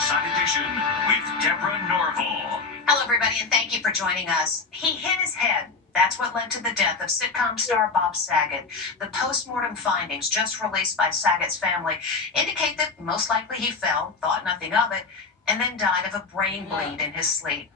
Inside Edition with Deborah Norville. Hello, everybody, and thank you for joining us. He hit his head. That's what led to the death of sitcom star Bob Saget. The post-mortem findings just released by Saget's family indicate that most likely he fell, thought nothing of it, and then died of a brain bleed in his sleep.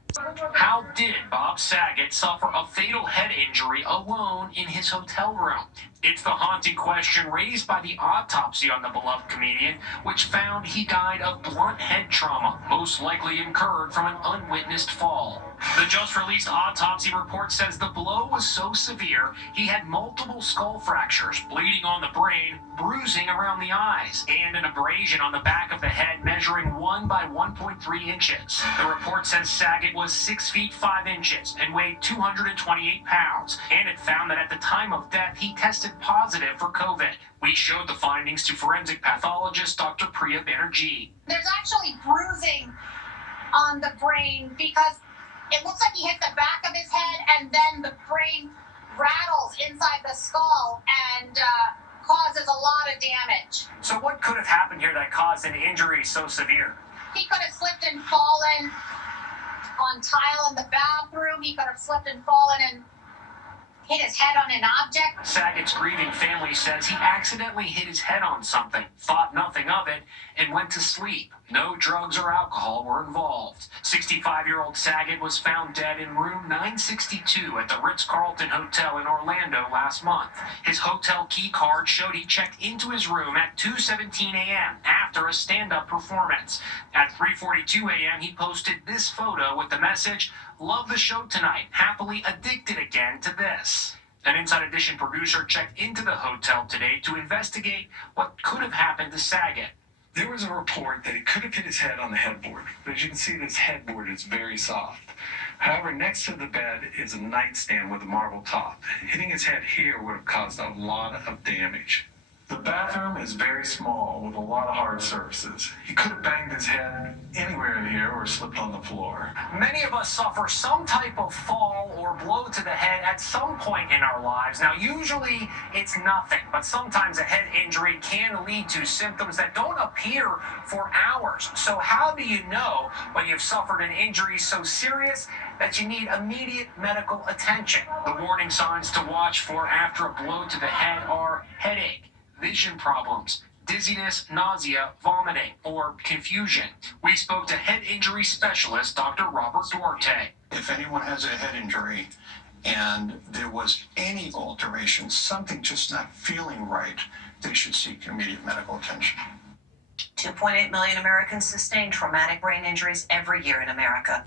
How did Bob Saget suffer a fatal head injury alone in his hotel room? It's the haunting question raised by the autopsy on the beloved comedian, which found he died of blunt head trauma, most likely incurred from an unwitnessed fall. The just-released autopsy report says the blow was so severe he had multiple skull fractures, bleeding on the brain, bruising around the eyes, and an abrasion on the back of the head measuring 1 by 1.3 inches. The report says Saget was 6 feet 5 inches and weighed 228 pounds, and it found that at the time of death he tested positive for COVID. We showed the findings to forensic pathologist Dr. Priya Banerjee. There's actually bruising on the brain because it looks like he hit the back of his head and then the brain rattles inside the skull and causes a lot of damage. So what could have happened here that caused an injury so severe? He could have slipped and fallen on tile in the bathroom. He could have slipped and fallen and hit his head on an object. Saget's grieving family says he accidentally hit his head on something, thought nothing of it, and went to sleep. No drugs or alcohol were involved. 65-year-old Saget was found dead in room 962 at the Ritz-Carlton Hotel in Orlando last month. His hotel key card showed he checked into his room at 2:17 a.m. after a stand-up performance. At 3:42 a.m., he posted this photo with the message, "Love the show tonight. Happily addicted again to this." An Inside Edition producer checked into the hotel today to investigate what could have happened to Saget. There was a report that he could have hit his head on the headboard, but as you can see, this headboard is very soft. However, next to the bed is a nightstand with a marble top. Hitting his head here would have caused a lot of damage. The bathroom is very small with a lot of hard surfaces. He could have banged his head anywhere in here or slipped on the floor. Many of us suffer some type of fall or blow to the head at some point in our lives. Now, usually it's nothing, but sometimes a head injury can lead to symptoms that don't appear for hours. So how do you know when you've suffered an injury so serious that you need immediate medical attention? The warning signs to watch for after a blow to the head are headache, vision problems, dizziness, nausea, vomiting, or confusion. We spoke to head injury specialist Dr. Robert Duarte. If anyone has a head injury and there was any alteration, something just not feeling right, they should seek immediate medical attention. 2.8 million Americans sustain traumatic brain injuries every year in America.